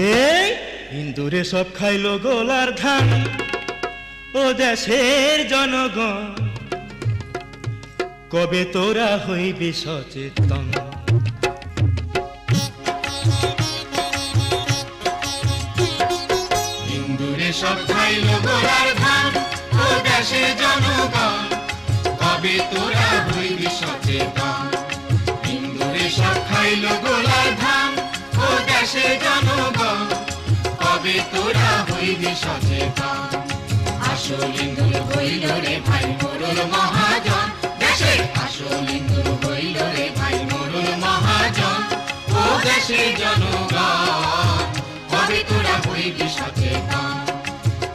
এই হিন্দুরে সব খাইলো গোলার ধান, ও দেশের জনগণ কবে তোরা হইবি সচেতন? হিন্দুরে সব খাইলো গোলার ধান, ও দেশের জনগণ কবে তোরা হইবি সচেতন? হিন্দুরে সব খাইলো গোলার ধান, ও দেশের জনগণ কবে তোরা হইবি সচেতন? আসল হিন্দুর হইল রে ভাই মোরল মহাজন, দেশে আসল হিন্দুর হইল রে ভাই মোরল মহাজন। ও দেশের জনগণ কবে তোরা হইবি সচেতন?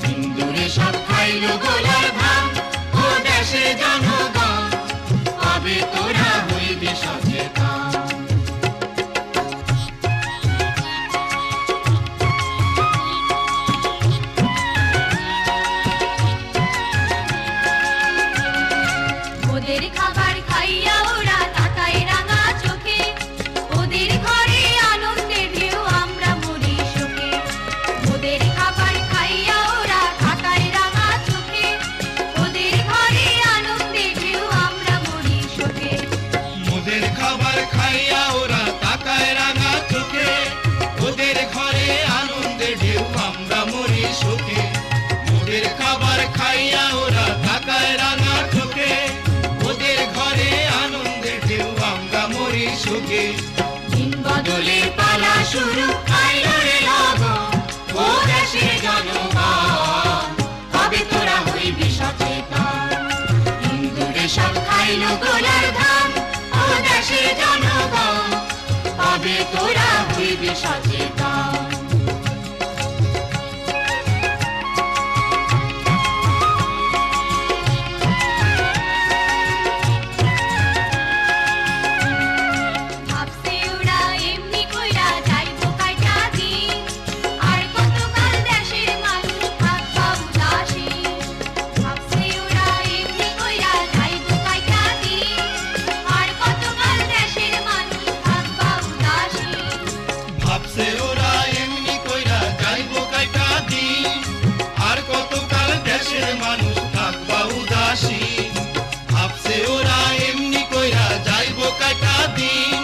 হিন্দুরে সব খাইলো গোলার ধান, ও দেশের জনগণ কবে তোরা হইবি সচেতন? ওদের খাবার খাইয়া ওরা তাকায় রাঙা চোখে, ওদের ঘরে আনন্দের ঢেউ আমরা মরি শোকে। ওদের খাবার খাইয়া ওরা তাকায় রাঙা চোখে, ওদের ঘরে আনন্দের ঢেউ আমরা মরি শোকে। ওদের খাবার খাইয়া ওরা তাকায় রাঙা চোখে, ওদের ঘরে আনন্দের ঢেউ আমরা মরি শোকে। ওদের খাবার খাইয়া ওরা তাকায় রাঙা চোখে, ওদের ঘরে আনন্দের ঢেউ আমরা মরি শোকে। দিন বদলের পালা শুরু আইলো রে লগন, ও দেশের জনগণ কবে তোরা হইবি সচেতন? হিন্দুরে সব খাইলো গোলার ধান, ও দেশের জনগণ কবে তোরা হইবি সচেতন? ভাবছে ওরা এমনি কইরা যাইবো কাইটা দিন, আর কতকাল দেশের মানুষ থাকবা উদাসীন। ভাবছে ওরা এমনি কইরা যাইবো কাইটা দিন, আর কতকাল দেশের মানুষ থাকবা উদাসীন। ভাবছে ওরা এমনি কইরা যাইবো কাইটা দিন, আর কতকাল দেশের মানুষ থাকবা উদাসীন। ভাবছে ওরা এমনি কইরা যাইবো কাইটা দিন,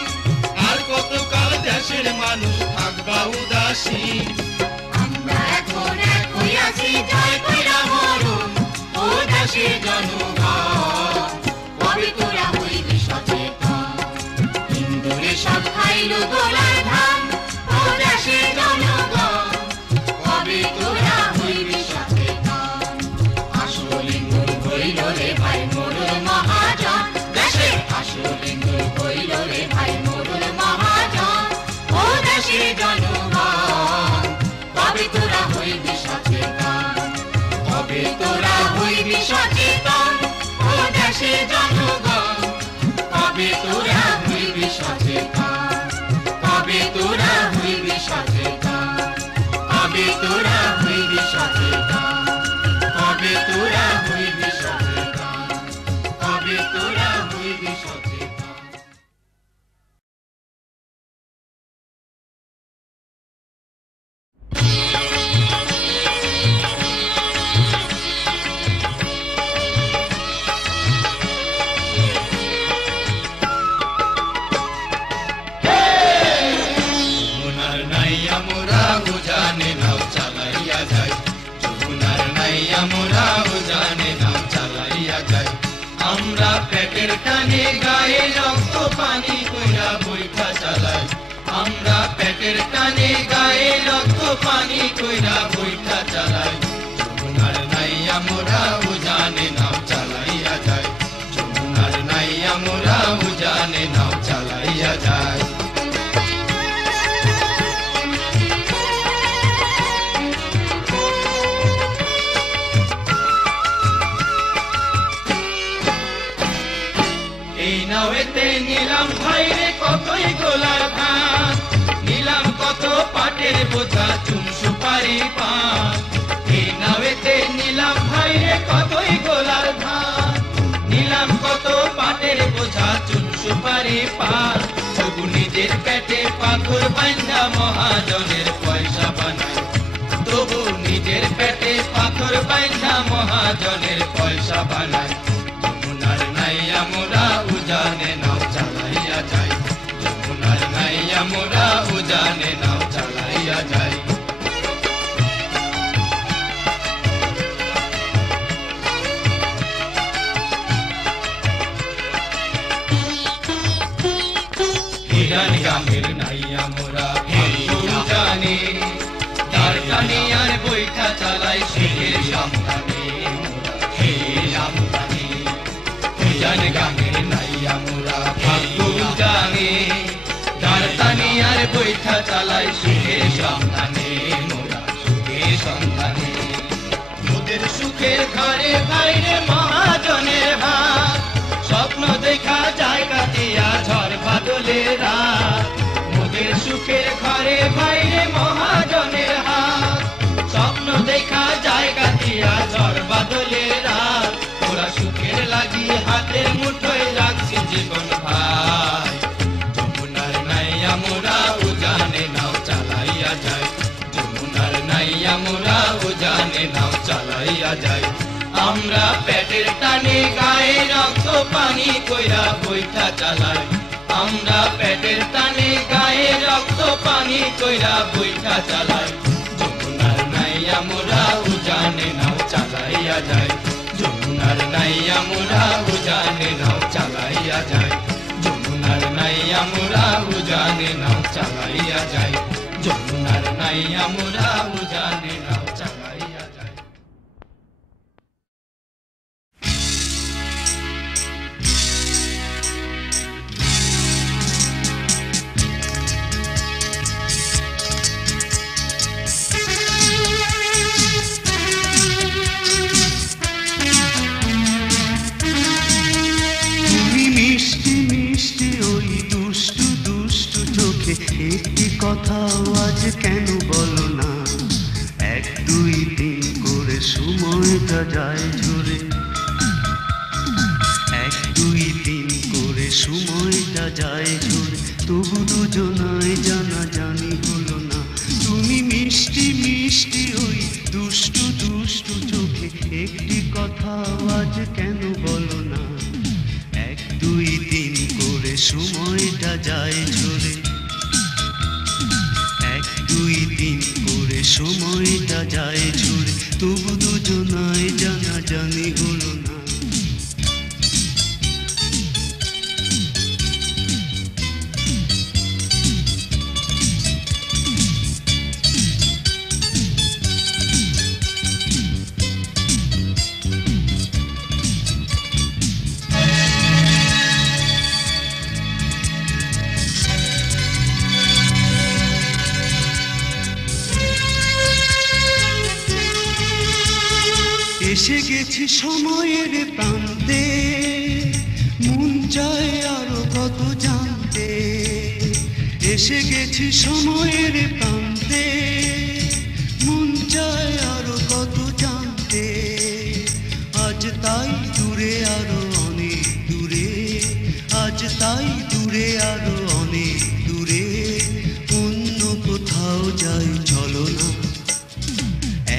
আর কতকাল দেশের মানুষ থাকবা উদাসীন। আমরা এখন এক হইয়াছি জয় কইরা মরুন, ও দেশের জনগণ কবে তোরা হইবি সচেতন? হিন্দুরে সব খাইলো গোলার ধান, ও দেশের জনগণ কবে তোরা হইবি সচেতন? আসল হিন্দুর হইল রে ভাই মোরল মহাজন, দেশে আসল হিন্দুর হইল রে ভাই মোরল মহাজন। ও দেশের জনগণ কবে তোরা হইবি সচেতন? কবে তোরা হইবি সচেতন? ও দেশের জনগণ কবে তোরা হইবি সচেতন? কবে তোরা হইবি সচেতন? কবে তোরা হইবি সচেতন? কবে তোরা হইবি সচেতন? কবে তোরা হইবি সচেতন? যমুনার নাইয়া মোরা উজানে নাও চালাইয়া যাই, যমুনার নাইয়া মোরা উজানে নাও চালাইয়া যাই। আমরা পেটের টানে গায়ে রক্ত পানি কইরা বইটা চালাই, আমরা পেটের টানে গায়ে রক্ত পানি কইরা বইটা চালাই। যমুনার নাইয়া মোরা উজানে নাও চালাইয়া যাই, যমুনার নাইয়া মোরা উজানে নাও চালাইয়া যাই। এই নাওয়েতে নিলাম ভাইরে কতই গোলার ধান, নিলাম কত পাটের বোঝা চুন সুপারি পান। এই নাওয়েতে নিলাম ভাইরে কতই গোলার ধান, নিলাম কত পাটের বোঝা চুন সুপারি পান। তবু নিজের পেটে পাথর বাইন্ধা মহাজনের পয়সা মহাজনের পয়সা বানাই যমুনার নাইয়া মোরা উজানে নাও চালাইয়া যাই যমুনার নাইয়া মোরা উজানে নাও চালাইয়া যাই হিরান গামের নাইয়া মোরা উজানে তার টানে আর বৈঠা চালাই সুখের সন্ধানে মোরা হে সাবধানে হিরান গামের নাইয়া মোরা উজানে তার টানে আর বৈঠা চালাই সুখের সন্ধানে মোরা সুখের সন্ধানে মোদের সুখের ঘরে বাইরে মহাজনের হাত স্বপ্ন দেখা যায় কাটিয়া ঝড় বাদলের রাত মোদের সুখের ঘরে বাইরে মহাজনের হাত স্বপ্ন দেখা যায় কাটিয়া ঝড় বাদলের রাত ওরা সুখের লাগি হাতের মুঠোয় রাখছি জীবন ভাই যমুনার নাইয়া মোরা উজানে নাও চালাইয়া যায় যমুনার নাইয়া মোরা উজানে নাও চালাইয়া যায় আমরা পেটের টানে গায়ে রক্ত পানি কইরা বইটা চালাই আমরা পেটের টানে গায়ে রক্ত পানি কইরা বইটা চালাই যমুনার নাইয়া মোরা উজানে নাও চালাইয়া যায় যমুনার নাইয়া মোরা উজানে নাও চালাইয়া যায় যমুনার নাইয়া মোরা উজানে নাও চালাইয়া যায় যমুনার নাইয়া মোরা উজানে নাও চালাইয়া যায় একটি কথাও আজ কেন বলো না এক দুই দিন করে সময়টা যায় ঝরে এক দুই দিন করে সময়টা যায় ঝরে তবু দুজনায় জানা জানি হলো না তুমি মিষ্টি মিষ্টি ওই দুষ্টু দুষ্টু চোখে একটি কথাও আজ কেন বলো না এক দুই দিন করে সময়টা যায় ঝরে দুই দিন করে সময়টা যায় ঝরে তবু দুজনায় জানা জানি হলো না এসে গেছি সময়ের প্রান্তে মন চায় আরো কত জানতে এসে গেছি সময়ের প্রান্তে মন চায় আরো কত জানতে আজ তাই দূরে আরো অনেক দূরে আজ তাই দূরে আরো অনেক দূরে অন্য কোথাও যাই চলো না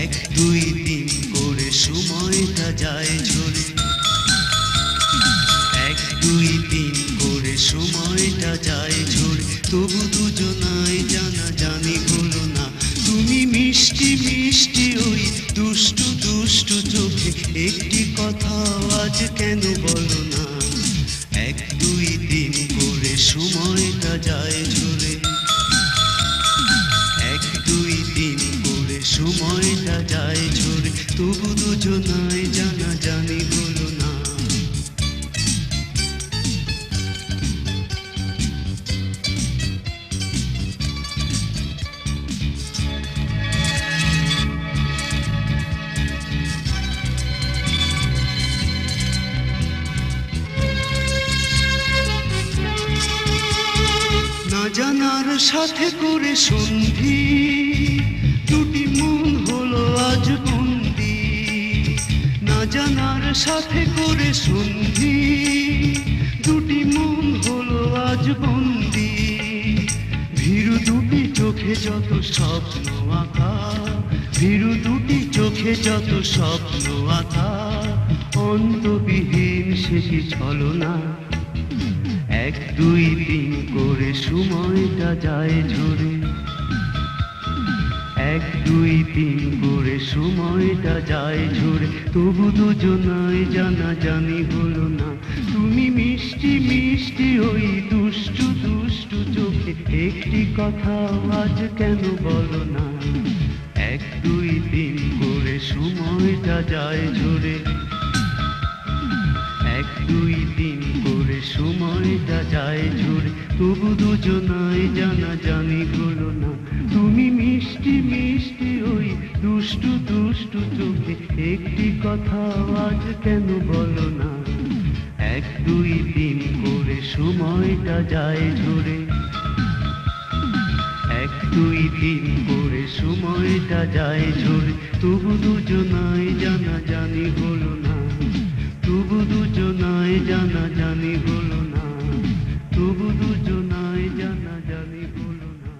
এক দুই দিন করে সময়টা যায় ঝরে এক দুই দিন করে সময়টা যায় ঝরে তবু দুজনায় জানা জানি হলো না তুমি মিষ্টি মিষ্টি ওই দুষ্টু দুষ্টু চোখে একটি কথা আজ কেন বলো না এক দুই দিন করে সময়টা যায় ঝরে এক দুই দিন করে সময়টা যায় ঝরে তবু দুজনায় জানা জানি হলো না না জানার সাথে করে সন্ধি দুটি মন হলো আজ বন্দি না জানার সাথে করে সন্ধি দুটি মন হলো আজ বন্দি ভীরু দুটি চোখে যত স্বপ্ন আঁকা ভীরু দুটি চোখে যত স্বপ্ন আঁকা, অন্তবিহীন সে কি ছলনা। 1 2 3 করে সময়টা যায় ঝরে, 1 2 3 করে সময়টা যায় ঝরে, তবু দুজনায় জানাজানি হলো না। তুমি মিষ্টি মিষ্টি ওই দুষ্টু দুষ্টু চোখে একটি কথা আজ কেন বলো না। 1 2 3 করে সময়টা যায় ঝরে, 1 2 3 করে সময়টা যায় ঝরে, তবু দুজনায় জানাজানি হলো না। তুমি মিষ্টি মিষ্টি ওই দুষ্টু দুষ্টু চোখে একটি কথা আজ কেন বলো না। 1 2 3 করে সময়টা যায় ঝরে, 1 2 3 করে সময়টা যায় ঝরে, তবু দুজনায় জানাজানি হলো না। তবু দুজনায় জানাজানি হলো না, তবু দুজনায় জানাজানি হলো না,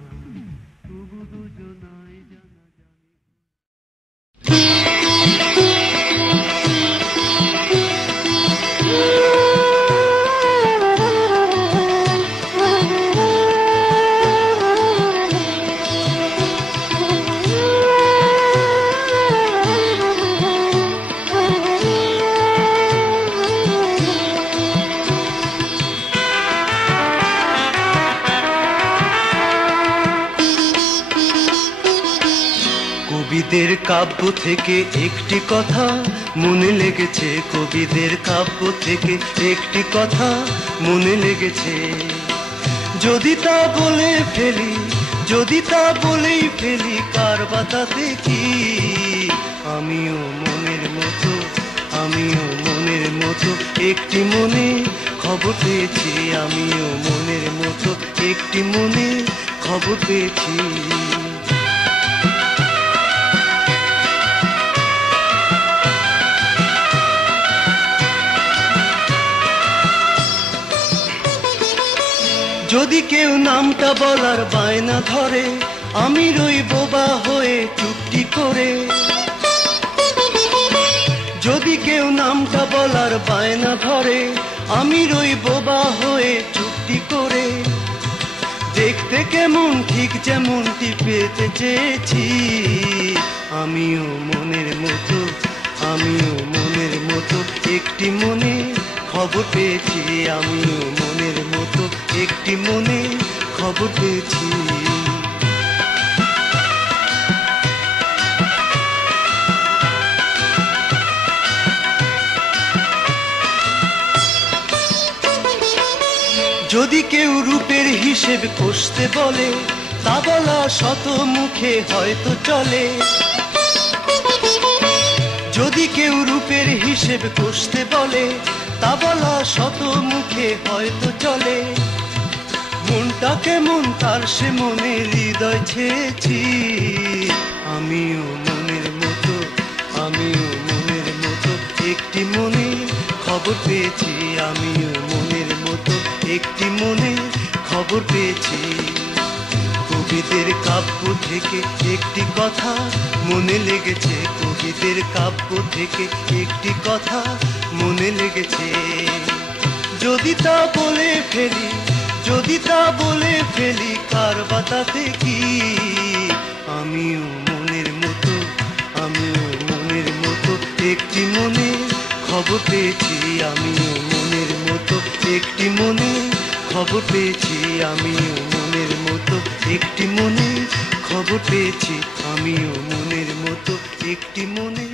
তবু দুজনায় জানাজানি। কবিদের কাব্য থেকে একটি কথা মনে লেগেছে, কবিদের কাব্য থেকে একটি কথা মনে লেগেছে। যদি তা বলে ফেলি, যদি তা বলেই ফেলি, কার বাতাতে কি। আমিও মনের মতো, আমিও মনের মতো একটি মনে খবর পেয়েছি, আমিও মনের মতো একটি মনে খবর পেয়েছি। যদি কেউ নামটা বলার বায়না ধরে, আমি রই বোবা হয়ে চুপটি করে। যদি কেউ নামটা বলার বায়না ধরে, আমি রই বোবা হয়ে চুপটি করে। দেখতে কেমন ঠিক যেমনটি পেতে চেয়েছি, আমিও মনের মতো, আমিও মনের মতো একটি মনে খবর পেয়েছি, আমিও মনের মতো একটি মনে খবর পেয়েছি। যদি কেউ রূপের হিসেব কষতে বলে, তা বলা শত মুখে হয়তো চলে। যদি কেউ রূপের হিসেব কষতে বলে, তা বলা শত মুখে হয়তো চলে। মনটা কেমন তার সে মনে হৃদয় ছেয়েছি, আমিও মনের মতো, আমিও মনের মতো একটি মনে খবর পেয়েছি, আমিও মনের মতো একটি মনে খবর পেয়েছি। কবিদের কাব্য থেকে একটি কথা মনে লেগেছে, কবিদের কাব্য থেকে একটি কথা মনে লেগেছে। যদি তা বলে ফেলি, যদি তা বলে ফেলি, কার বাতাতে কি। আমিও মনের মতো, আমিও মনের মতো একটি মনে খবর পেয়েছি, আমিও মনের মতো একটি মনে খবর পেয়েছি, আমিও মনের মতো একটি মনে খবর পেয়েছি, আমিও মনের মতো একটি মনে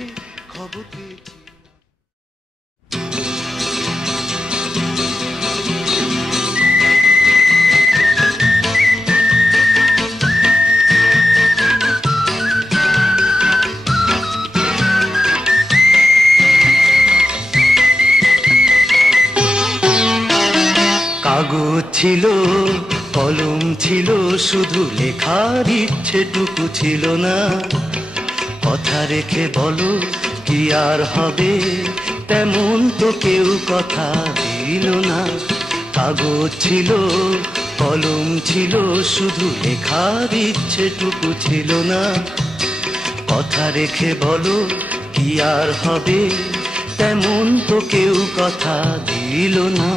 খবর পেয়েছি। কাগজ ছিল, কলম ছিল, শুধু লেখার ইচ্ছেটুকু ছিল না। কথা রেখে বলো কি আর হবে, তেমন তো কেউ কথা দিল না। কাগজ ছিল, কলম ছিল, শুধু লেখার ইচ্ছেটুকু ছিল না। কথা রেখে বলো কি আর হবে, তেমন তো কেউ কথা দিল না।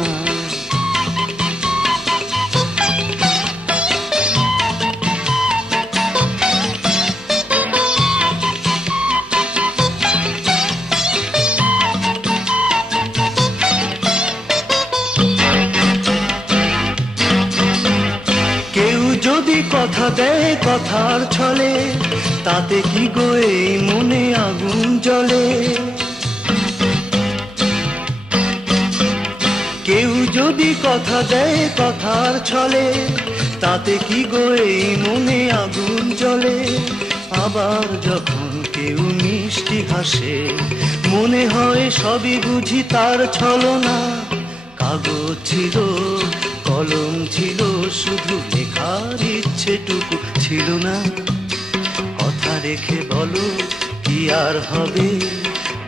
কেউ যদি কথা দেয় কথার ছলে, তাতে কি গো এই মনে আগুন জ্বলে। কেউ যদি কথা দেয় কথার ছলে, তাতে কি গো এই মনে আগুন জ্বলে। আবার যখন কেউ মিষ্টি হাসে, মনে হয় সবই বুঝি তার ছলনা। কাগজ ছিল, কলম ছিল, শুধু লেখার ইচ্ছেটুকু ছিল না। কথা রেখে বলো কি আর হবে,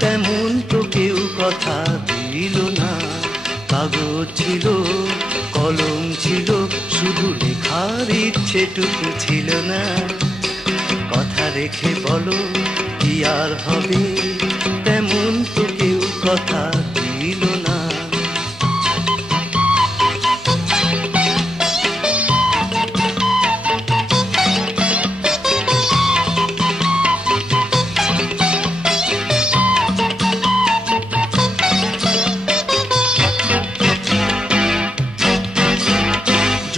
তেমন তো কেউ কথা দিল না। কাগজ ছিল, কলম ছিল, শুধু লেখার ইচ্ছেটুকু ছিল না। কথা রেখে বলো কি আর হবে, তেমন তো কেউ কথা দিল না।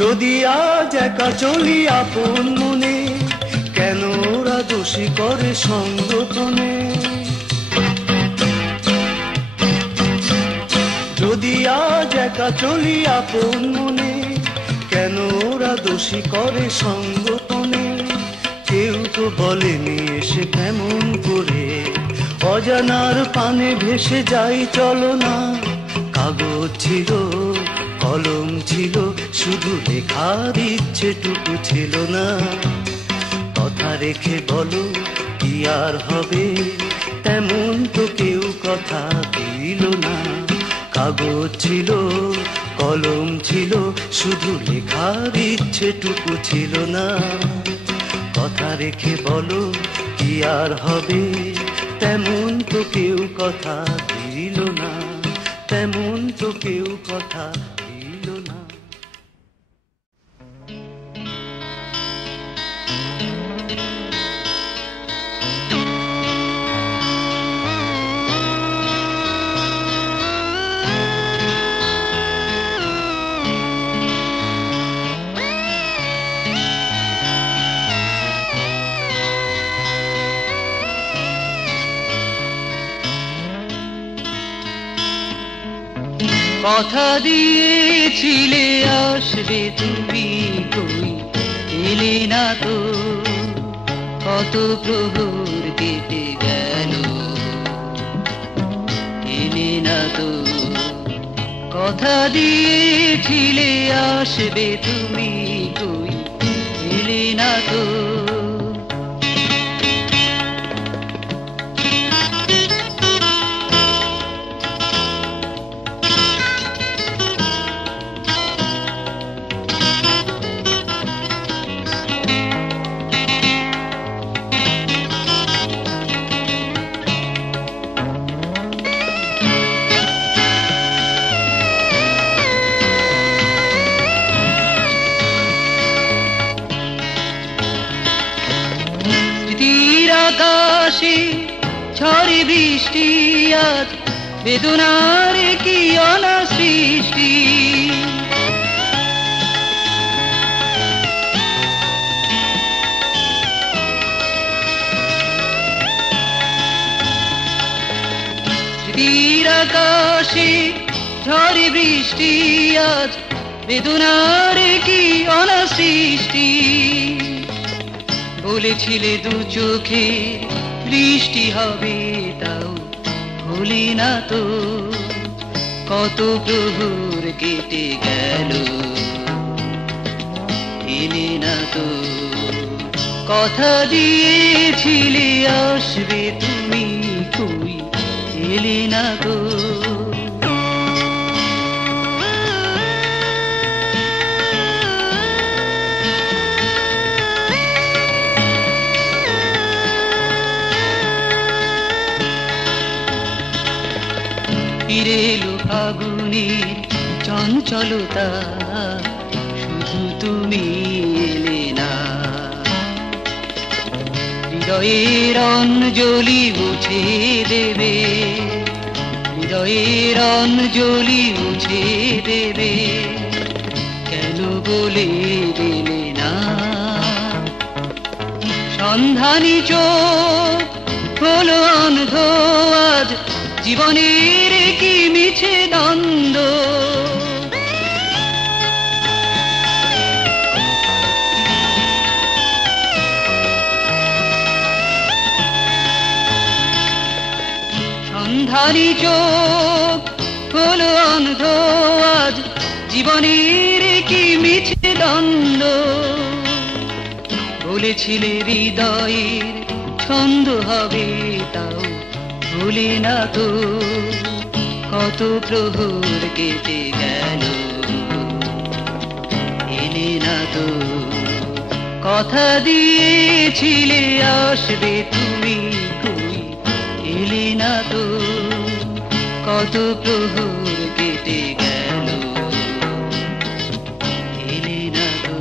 যদি আজ একা চলি আপন মনে, কেন ওরা দোষী করে সঙ্গতনে। যদি আজ একা চলি আপন মনে, কেন ওরা দোষী করে সঙ্গতনে। কেউ তো বলেনি এসে তেমন করে, অজানার পানে ভেসে যাই চলো না। কাগজ ছিল, কলম ছিল, শুধু লেখার ইচ্ছেটুকু ছিল না। কথা রেখে বলো কি আর হবে, তেমন তো কেউ কথা দিল না। কাগজ ছিল, কলম ছিল, শুধু লেখার ইচ্ছেটুকু ছিল না। কথা রেখে বলো কি আর হবে, তেমন তো কেউ কথা দিল না। তেমন তো কেউ কথা দিল না। কথা দিয়েছিলে আসবে তুমি, কই এলে না তো। কত প্রহর কেটে গেল, এলে না তো। কথা দিয়েছিলে আসবে তুমি, কই এলে না তো। আকাশে ঝড়ে বৃষ্টি, আজ বেদনার কি অনাসৃষ্টি। স্মৃতির আকাশে ঝড়ে বৃষ্টি, আজ বেদনার কি অনাসৃষ্টি। বলেছিলে দু চোখে বৃষ্টি হবে, তাও হলি না তো। কত প্রহর কেটে গেল, এলে না তো। কথা দিয়েছিলে আসবে তুমি, কই এলে না তো। এলো ফাগুনের চঞ্চলতা, শুধু তুমি এলে না। হৃদয়ের অঞ্জলি মুছে দেবে, হৃদয়ের অঞ্জলি মুছে দেবে, কেন বলে দিলে না। সন্ধানী চোখ হলো অন্ধ আজ, জীবনের কি মিছে দ্বন্দ্ব। সন্ধানী চোখ হলো অন্ধ আজ, জীবনের কি মিছে দ্বন্দ্ব। বলেছিলে হৃদয়ের ছন্দ হবে, তাও ভুলি না তো। কত প্রহর কেটে গেল, এলে না তো। কথা দিয়েছিলে আসবে তুমি, কই এলে না তো। কত প্রহর কেটে গেল, এলে না তো।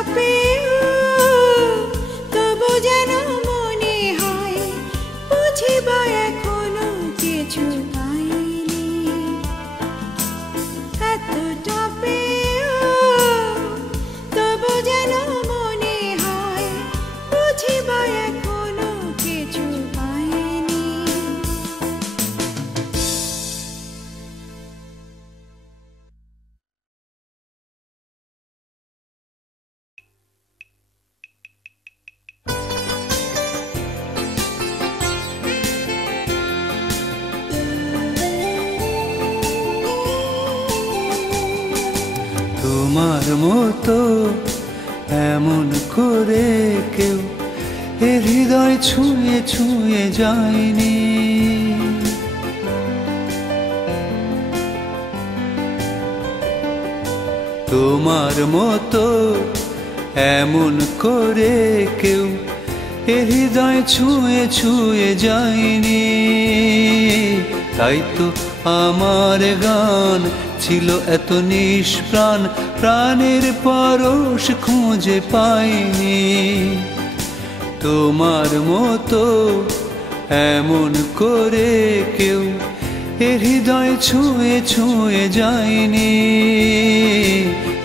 টপে তবু যেন মনে হয় বুঝিবা এখনো কিছু পাইনি। এত টপে তবু যেন মনে হয় বুঝিবা এখনো কিছু পাইনি। তোমার মতো এমন করে কেউ এ হৃদয় ছুঁয়ে ছুঁয়ে যায়নি। তোমার মতো এমন করে কেউ এ হৃদয় ছুঁয়ে ছুঁয়ে যায়নি। তাই তো আমার গান ছিল এত নিষ্প্রাণ, প্রাণের পরশ খুঁজে পাইনি। তোমার মতো এমন করে কেউ এ হৃদয় ছুঁয়ে ছুঁয়ে যায়নি।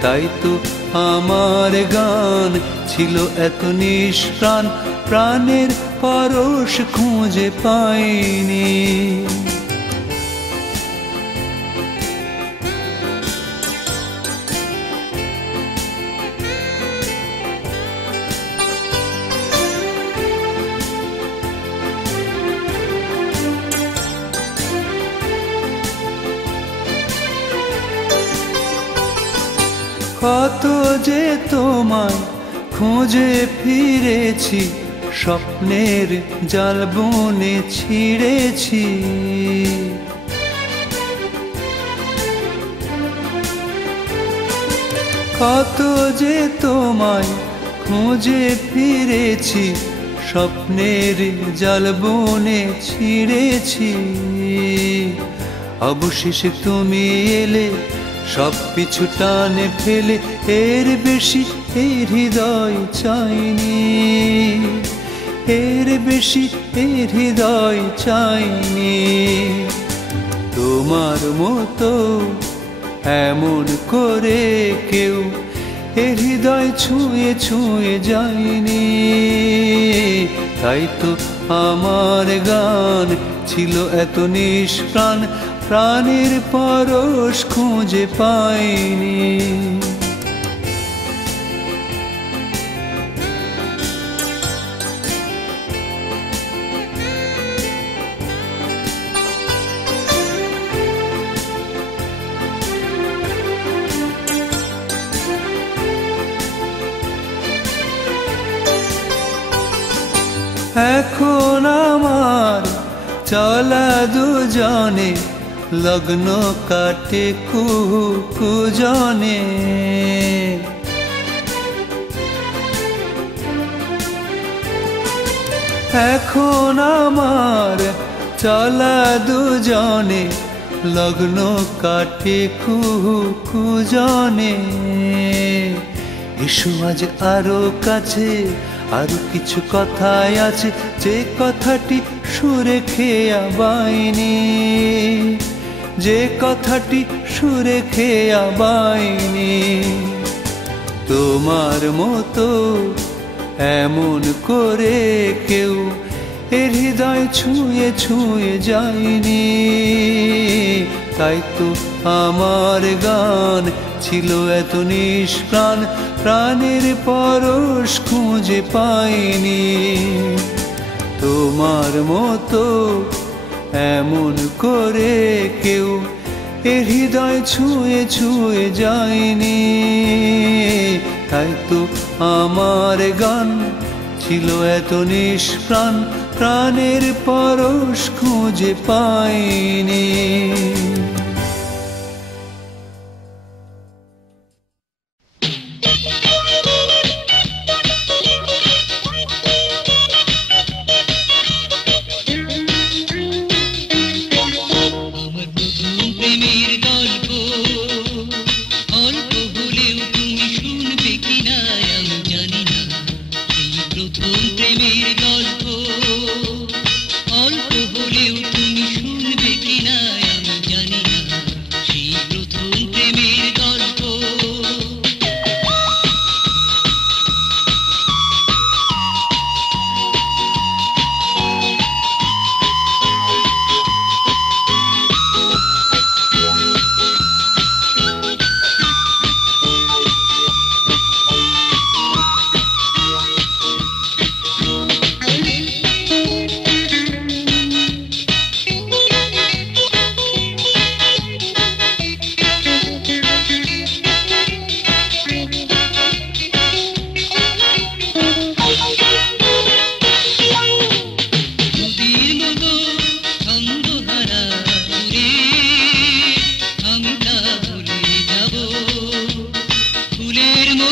তাই তো আমার গান ছিল এত নিষ্প্রাণ, প্রাণের পরশ খুঁজে পাইনি। কত যে তোমায় খুঁজে ফিরেছি, স্বপ্নের জাল বনে ছিঁড়েছি। কত যে তোমায় খুঁজে ফিরেছি, স্বপ্নের জাল বনে ছিঁড়েছি। অবশেষে তুমি এলে সব পিছু টানে ফেলে, এর বেশি এর হৃদয় চাইনি। এর বেশি এর হৃদয় চাইনি। তোমার মতো এমন করে কেউ এ হৃদয় ছুঁয়ে ছুঁয়ে যায়নি। তাই তো আমার গান ছিল এত নিষ্প্রাণ, প্রাণের পরশ খুঁজে পাইনি। এখন আমার চলা দুজনে, লগ্ন কাটে কুজনে। এখন আমার চলা দুজনে, লগ্ন কাটে কুজনে। এসো আজ আরো কাছে, আরো কিছু কথাই আছে যে কথাটি সুরে খেয়া বাইনি। যে কথাটি সুরে খেয়া বাইনি। তোমার মতো এমন করে কেউ এ হৃদয় ছুঁয়ে ছুঁয়ে যায়নি। তাই তো আমার গান ছিল এত নিষ্প্রাণ, প্রাণের পরশ খুঁজে পাইনি। তোমার মতো এমন করে কেউ এ হৃদয় ছুঁয়ে ছুঁয়ে যায়নি। তাই তো আমার গান ছিল এত নিষ্প্রাণ, প্রাণের পরশ খুঁজে পাইনি। অল্প হলেও তুমি শুনবে কিনা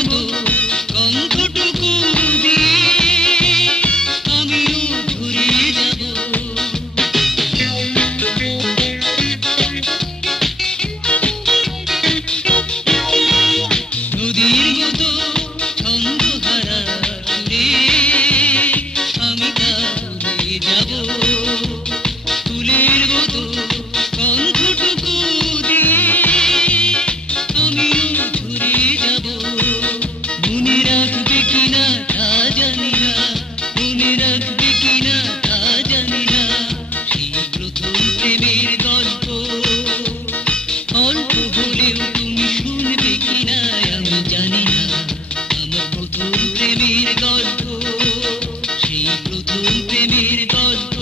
মতো কণ্ঠটুকু দিয়ে আমিও ঘুরে যাব। নদীর মতো ছন্দহারা সুরে আমি গায়ে যাব। ফুলের মতো কণ্ঠটুকু দিয়ে আমিও ঘুরে যাব। মনে রাখবে কিনা তা জানি না, মনে রাখবে কিনা তা জানি না, সেই প্রথম প্রেমের গল্প। অল্প হলেও তুমি শুনবে কিনা আমি জানি না, আমার প্রথম প্রেমের গল্প, সেই প্রথম প্রেমের গল্প।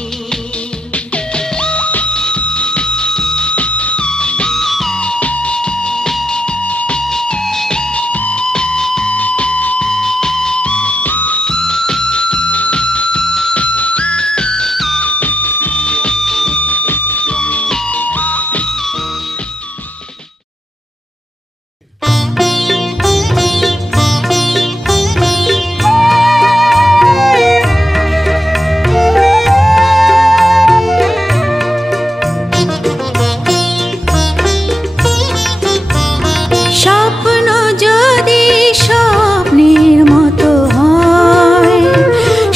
স্বপ্ন যদি স্বপ্নের মতো হয়,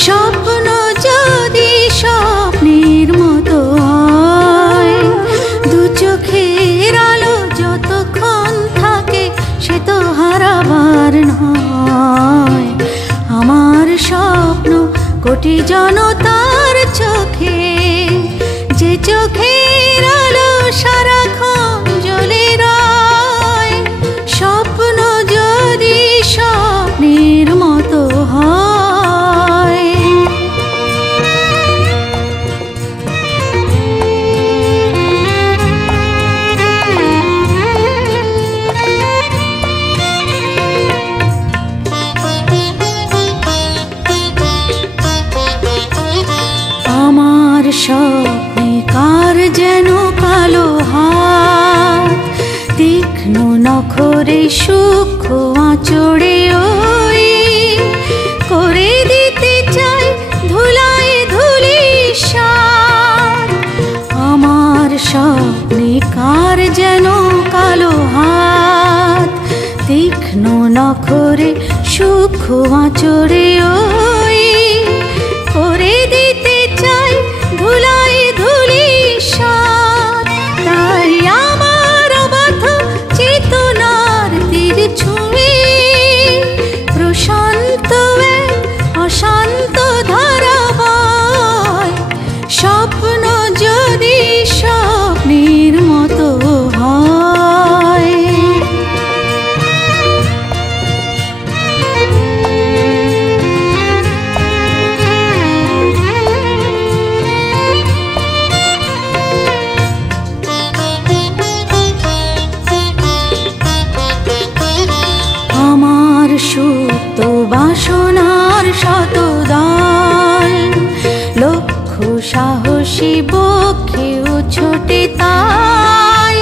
স্বপ্ন যদি স্বপ্নের মতো হয়, দু চোখের আলো যতক্ষণ থাকে সে তো হারাবার নয়। আমার স্বপ্ন কোটি জনতার চোখে, যে চোখের আলো সারাক্ষণ জ্বলে রয়। স্বপ্ন যদি স্বপ্নের মতো হয়। আমার স্বপ্নে কার যেন কালো হাত, তীক্ষ্ণ নখরে সূক্ষ্ম আঁচড়ে ওই করে দিতে চাই ধুলায় ধূলিসাৎ। আমার স্বপ্নে কার যেন কালো হাত, তীক্ষ্ণ নখরে সূক্ষ্ম আঁচড়ে ওই করে দিতে চাই ধুলায় ধূলিসাৎ। তাই আমার অবাধ চেতনার তীর ছুঁয়ে প্রশান্ত এক অশান্ত ধারা বয়। স্বপ্ন যদি স্বপ্নের মতো হয়। আমার সুপ্ত বাসনার শতদল, লক্ষ সাহসী বক্ষেও ছোটে তাই।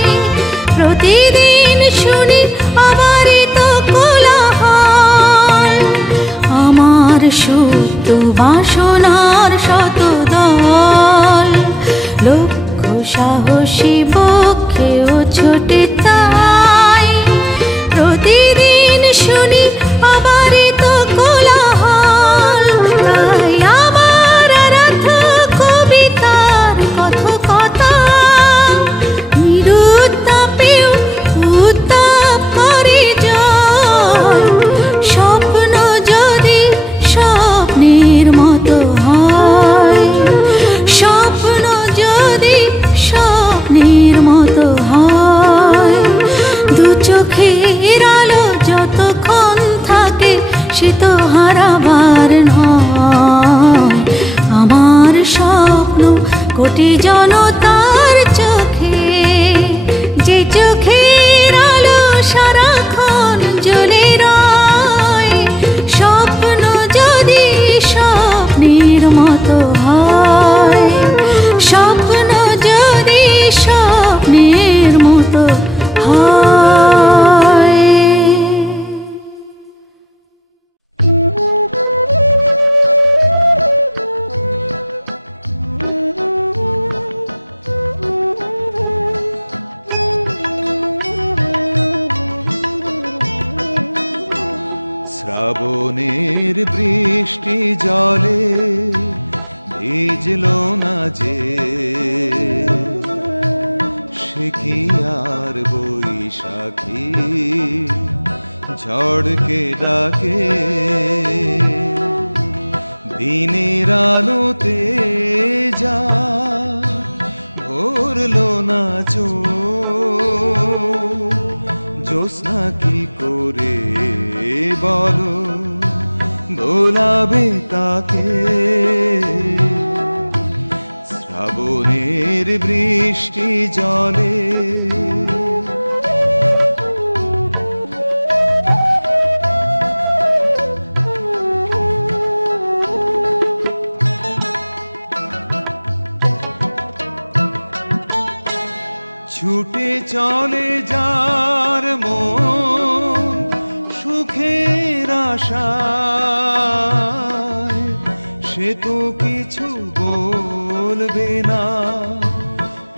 প্রতিদিন শুনি আবারই তো কোলাহল। আমার সুপ্ত বাসনার শতদল, লক্ষ সাহসী বক্ষেও ছোটে তাই। প্রতিদিন শুনি আবারই তো কোলাহল। তাই আমার আরাধ্য কবিতার কথকতা নিরুত্তাপেও উত্তাপ করে জয়। স্বপ্ন যদি স্বপ্নের মতো হয়, স্বপ্ন যদি স্বপ্নের মতো হয়, দু চোখের আলো যতক্ষণ থাকে সে তো হারাবার নয়। আমার স্বপ্ন কোটি জনতার চোখে, যে চোখের আলো সারাক্ষণ জ্বলে রয়। স্বপ্ন যদি স্বপ্নের মতো হয়, স্বপ্ন যদি স্বপ্নের মতো হয়। শ্রাবণের বৃষ্টি জলে ভিজল না যে, সে কি আর বৈশাখী ঝড়কে ডাকে। দিনের আলোতে যা ভরল না চোখ, জ্যোৎস্না কি করে বলো ভোলাবে তাকে। শ্রাবণের বৃষ্টি জলে ছুটে চলে যার মন সুখের আশায়, সে তো কিছু বলবে না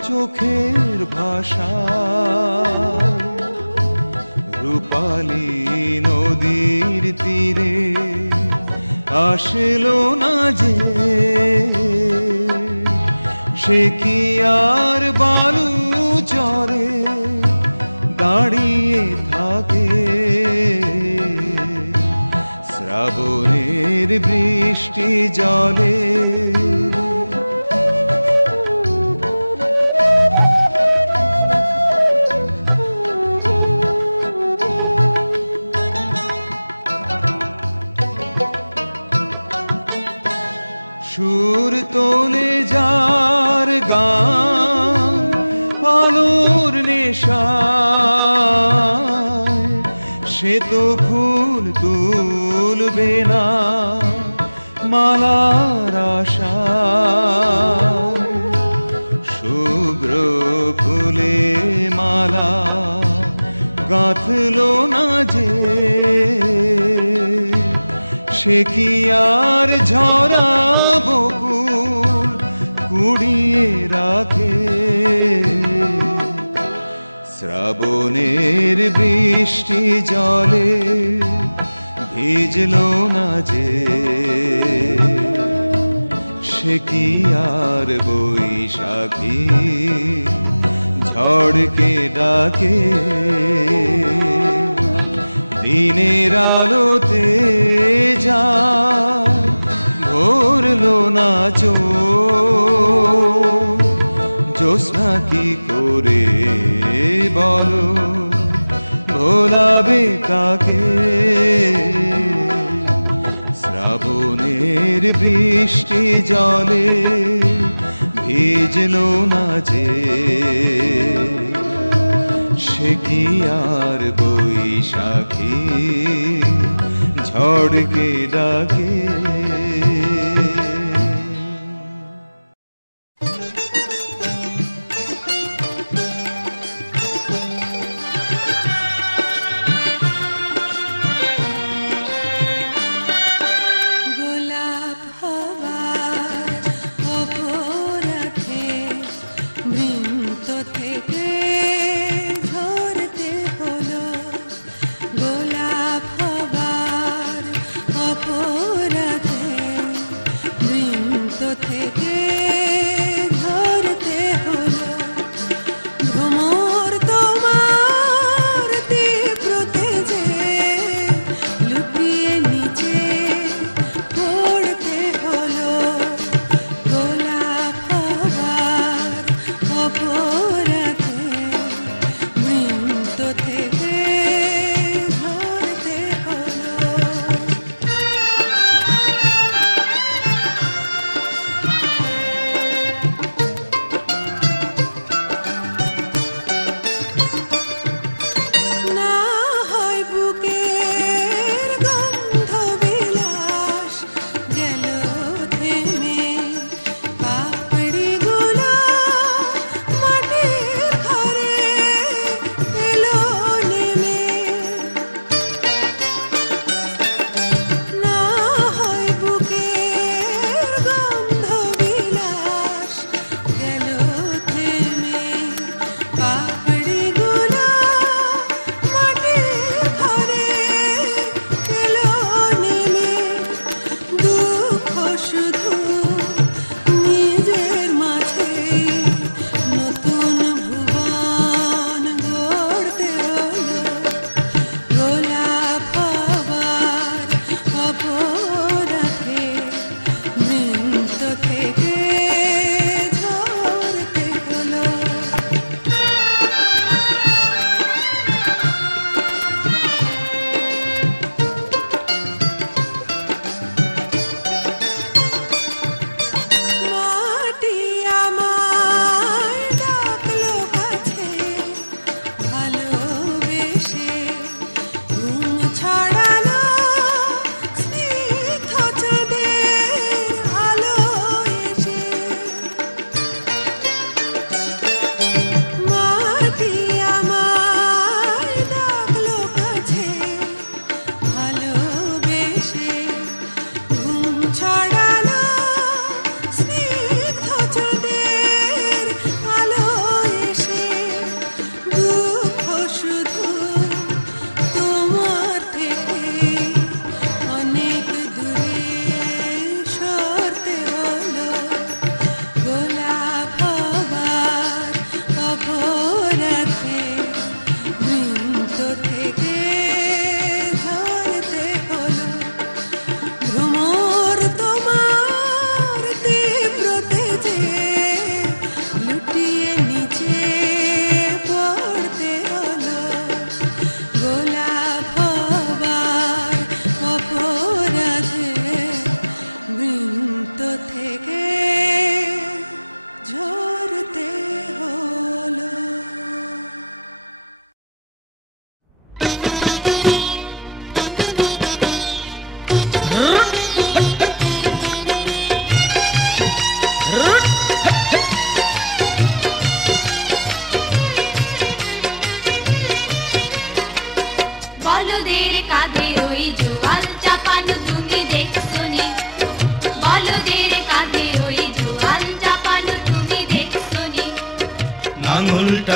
চোখের ভাষা। রূপালী নদীর তীরে আসলো না যে, সে কি আর বালু চরে দাঁড়িয়ে থাকে। শ্রাবণের বৃষ্টি জলে সুর তোলে যার গান আলোর নেশায়, সে তো ফুল তুলবে না মালার আশায়। শুভ্র ফুলে মালা গাঁথলো না যে, সে কি আর ঝরা বকুল কুড়িয়ে রাখে। শ্রাবণের বৃষ্টি জলে ভিজলো না যে, সে কি আর বৈশাখী ঝড়কে ডাকে। দিনের আলোতে যা ভরলো না চোখ, জ্যোৎস্না কি করে বলো ভোলাবে তাকে। শ্রাবণের বৃষ্টি জলে ভিজলো না যে, সে কি আর বৈশাখী ঝড়কে ডাকে। গোলাপ হওয়ার অপরাধে বৃন্ত থেকে ঝরতে হলো। গোলাপ হওয়ার অপরাধে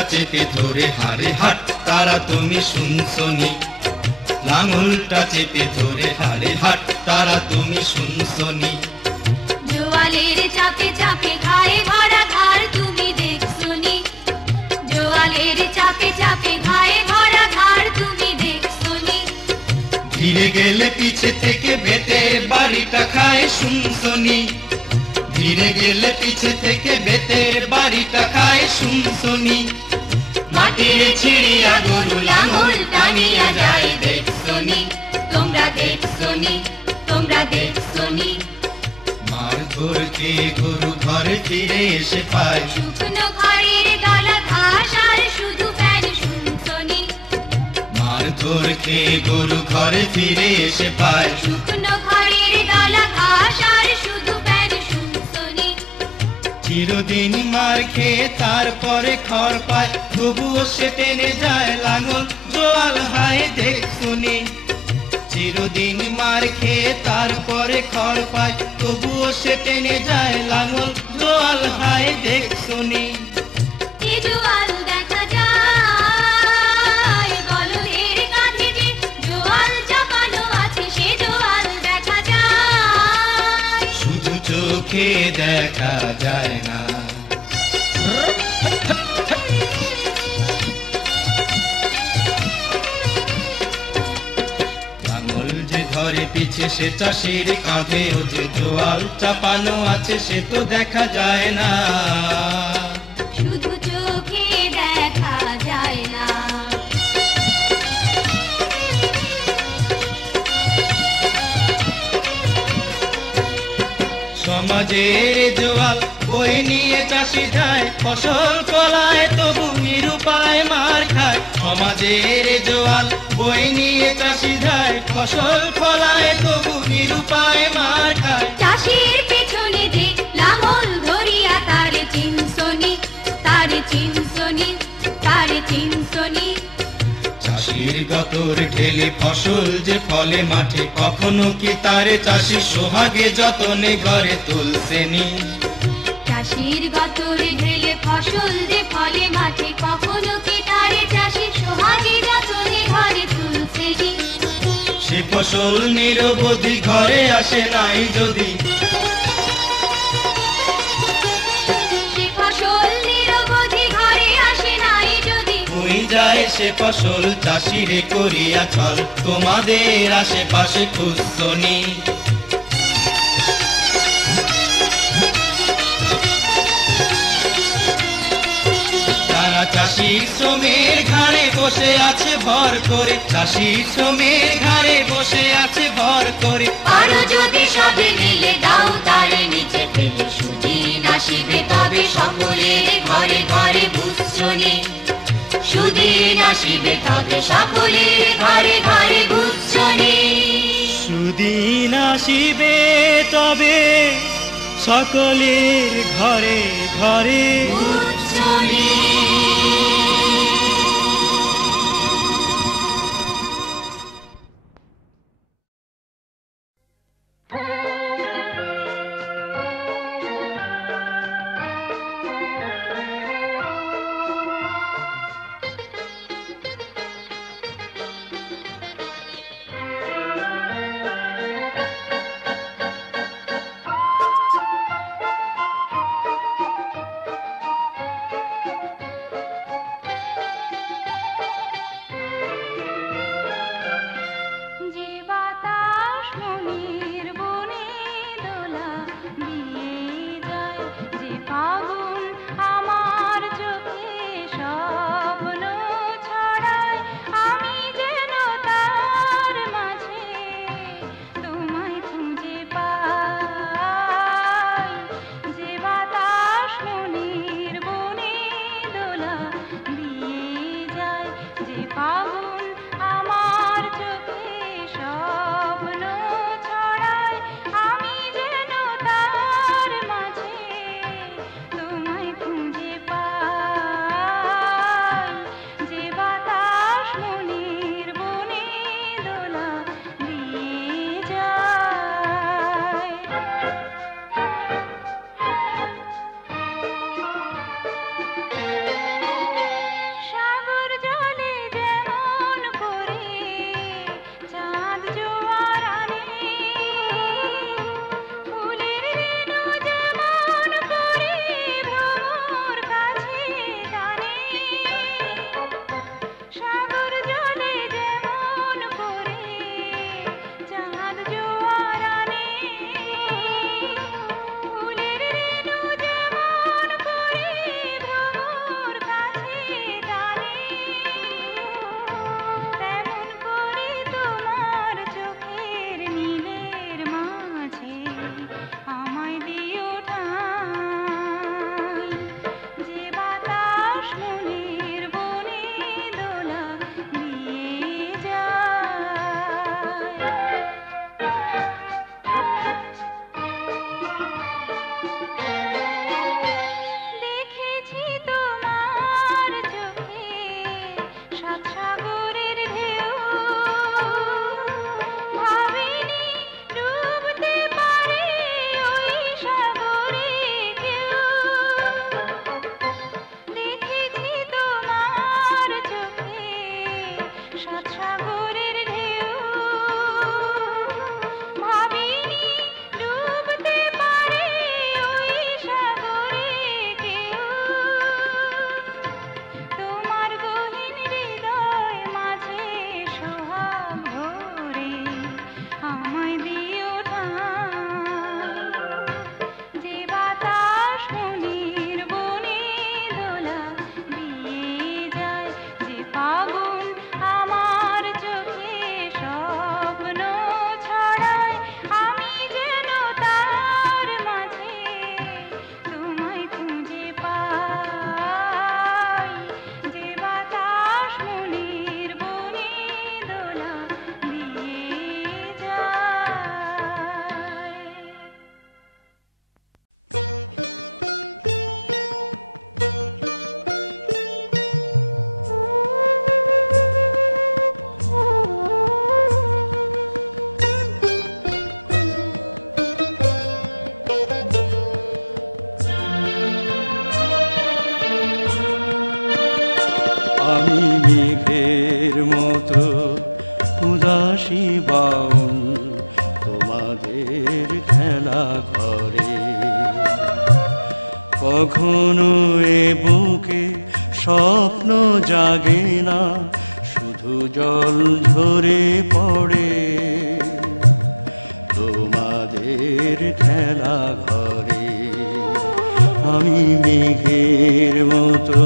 লাঙলটা চেপে ধরে হারে হাট তারা তুমি শুনছনি লাঙলটা চেপে ধরে হারে হাট তারা তুমি শুনছনি জোয়ালের চাপে চাপে ঘায়ে ভরা ধার তুমি দেখছনি জোয়ালের চাপে চাপে ঘায়ে ভরা ধার তুমি দেখছনি ধীরে গেলে পিছে থেকে বেতের বাড়িটা খায় শুনছনি ধীরে গেলে পিছে থেকে বেতের বাড়িটা খায় শুনছনি মাটির ছিড়িয়া গরু লাঙল টানিয়া যায় দেখছনি তোমরা দেখছনি তোমরা দেখছনি মার ধরকে গরু ঘরে ফিরে এসে পায় শুকনো ঘরের দলা ঘাস আর শুধু ফ্যান শুনছনি মার ধরকে গরু ঘরে ফিরে এসে পায় শুকনো ঘরের দলা ঘাস আর শুধু ফ্যান শুনছনি চিরদিন মার খেয়ে তারপরে খড় পায় তবুও সে টেনে যায় লাঙল জোয়াল হায় দেখছনি চিরদিন মার খেয়ে তারপরে খড় পায় তবুও সে টেনে যায় লাঙল জোয়াল হায় দেখছনি এ জোয়াল দেখা যায় বলদের কাঁধে যে জোয়াল চাপানো আছে সে জোয়াল দেখা যায় শুধু চোখে দেখা যায় না লাঙল যে ধরে পিছে সে চাষির কাঁধে ও যে জোয়াল চাপানো আছে সে তো দেখা যায় না শুধু চোখে দেখা যায় না সমাজের জোয়াল বই নিয়ে চাষি যায় ফসল ফলায় তবু নিরুপায় মার খায় সমাজের জোয়াল বই নিয়ে চাষি যায় ফসল ফলায় তবু নিরুপায় মার খায় চাষির পেছনে যে লাঙল ধরিয়া তারে চিনছনি তারে চিনছনি তারে চিনছনি চাষির গতর ঢেলে ফসল যে ফলে মাঠে কখনো কি তারে চাষি সোহাগে যতনে ঘরে তুলছেনি চাষির গতরে ঢেলে ফসল যে ফলে মাঠে কখনো কি তারে চাষি সোহাগে যতনে ঘরে তুলছেনি সে ফসল নিরবধি ঘরে আসে নাই যদি সে ফসল নিরবধি ঘরে আসে নাই যদি ওই যায় সে ফসল চাষিরে করিয়া চল তোমাদের আশেপাশে খুঁজছনি তারা চাষি শ্রমের ঘাড়ে বসে আছে ভর করে চাষি শ্রমের ঘাড়ে বসে আছে ভর করে পারো যদি সবে মিলে দাও তারে নিচে ফেলে সুদিন আসিবে তবে সকলের ঘরে ঘরে বুঝছনি সুদিন আসিবে তবে সকলের ঘরে ঘরে বুঝছনি সুদিন আসিবে তবে সকলের ঘরে ঘরে বুঝছনি খেলা ঘরে। কখনো এ বুকে স্বপ্ন জাগে না, শুধু জল ঝরে পড়ে তোমাদের খেলা ঘরে। আমি মেঘের মতো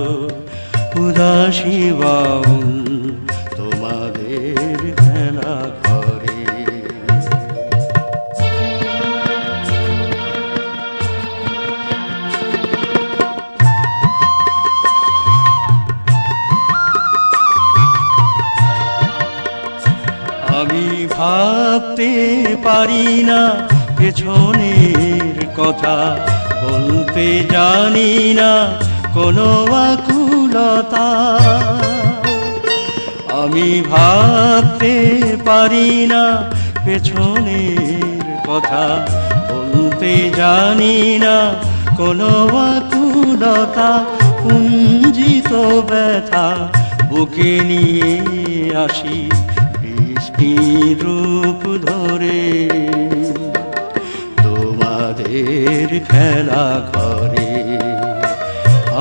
উদাসী বাউল তোমাদের খেলা ঘরে। আমি ভাবতে পারি না পেছনের কথা, বলতে জানি না কোনো আকুলতা। আমি ভাবতে পারি না পেছনের কথা, বলতে জানি না কোনো আকুলতা। পুঞ্জিত ব্যথা বুকে নিয়ে আসি বৃষ্টির রূপ ধরে তোমাদের খেলা ঘরে।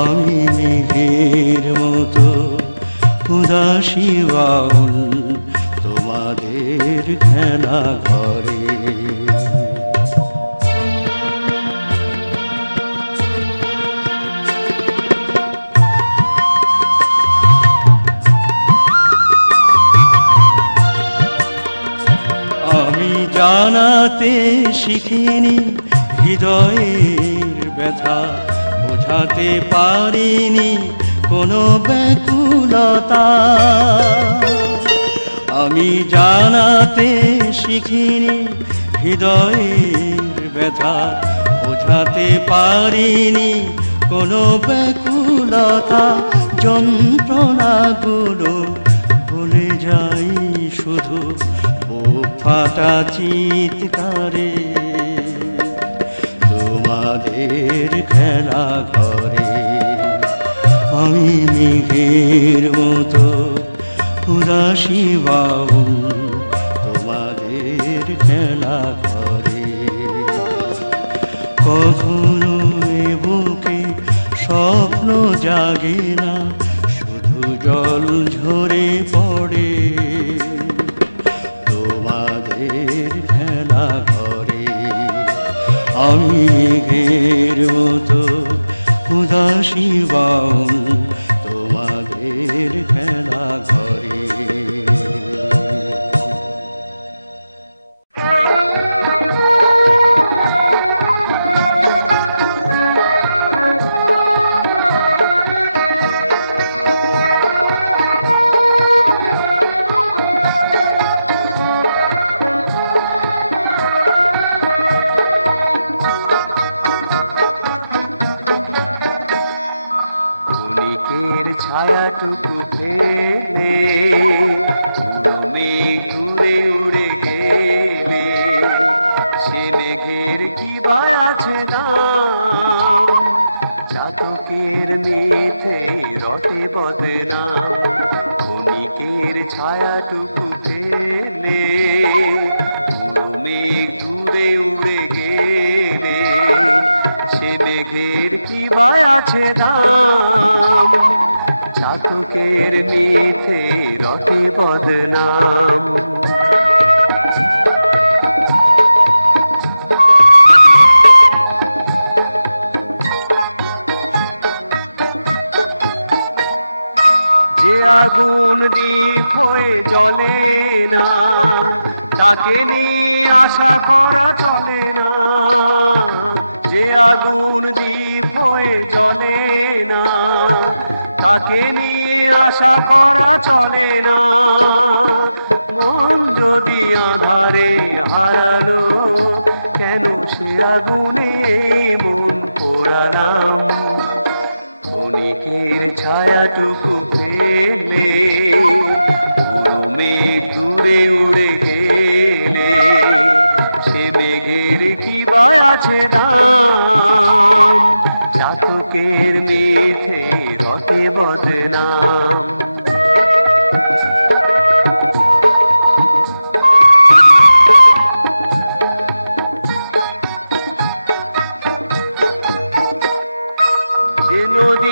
আমি মেঘের মতো উদাসী বাউল তোমাদের খেলা ঘরে। আমি জানাতে শিখিনি হৃদয়ের ব্যথা, বোঝাতে পারিনি কোনো ব্যাকুলতা। আমি জানাতে শিখিনি হৃদয়ের ব্যথা, বোঝাতে পারিনি কোনো ব্যাকুলতা। যন্ত্রণাগুলো ভুলে যাই শুধু বুক ফাটা চিৎকারে তোমাদের খেলা ঘরে। আমি মেঘের মতো উদাসী বাউল তোমাদের খেলা ঘরে। কখনো এ বুকে স্বপ্ন জাগে না, শুধু জল ঝরে পড়ে তোমাদের খেলা ঘরে। আমি মেঘের মতো উদাসী বাউল তোমাদের খেলা ঘরে। আগুন বৃক্ষ জলে না, তাকে নিয়ে আশা করা চলে না। আগুন বৃক্ষ জলে না, তাকে নিয়ে আশা করা চলে না। যদি ভারে হারালো কোনো আগুনে মন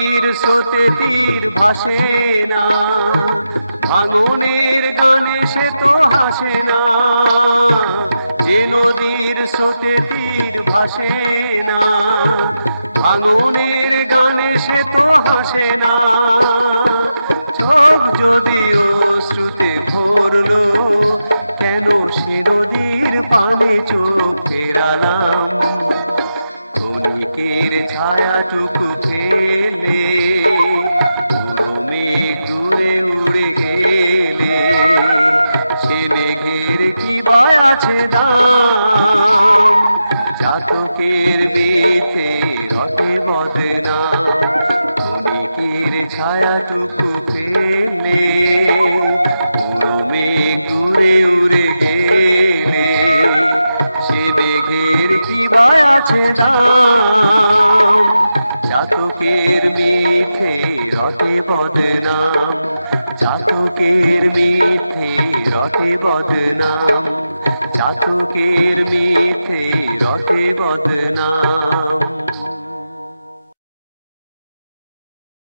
নদীর ছোট তীর ভাসে না ভাঙনের গানে ছোট হাসে না নদীর ছোট তীর ভাসে না ভাঙনের গানে ছোট হাসে না যদিও সুখে ধরলো কেন চিরদিন পানি Thank you.